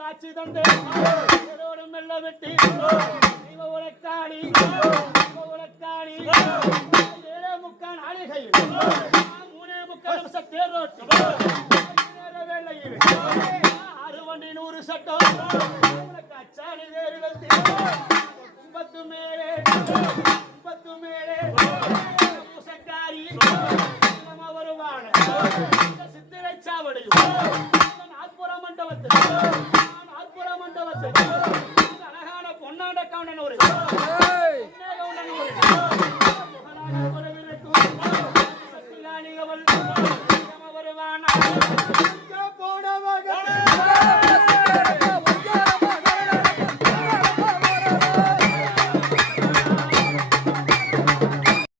காட்சி தந்து மெல்ல வெட்டி உலக்காணி முக்கான் அழுகையில் 3.25 தேரோட்டி வேளையில் 6 வண்டி 100 சட்டம் கச்சாணி வேறு கும்பத்து மேலே பூசக்காரி வருவான சித்திரை சாவடியும் நாற்புற மண்டபத்தில் அழகான பொன்னாண்ட கவுண்டன் ஒரு வருவான போனவர்கள்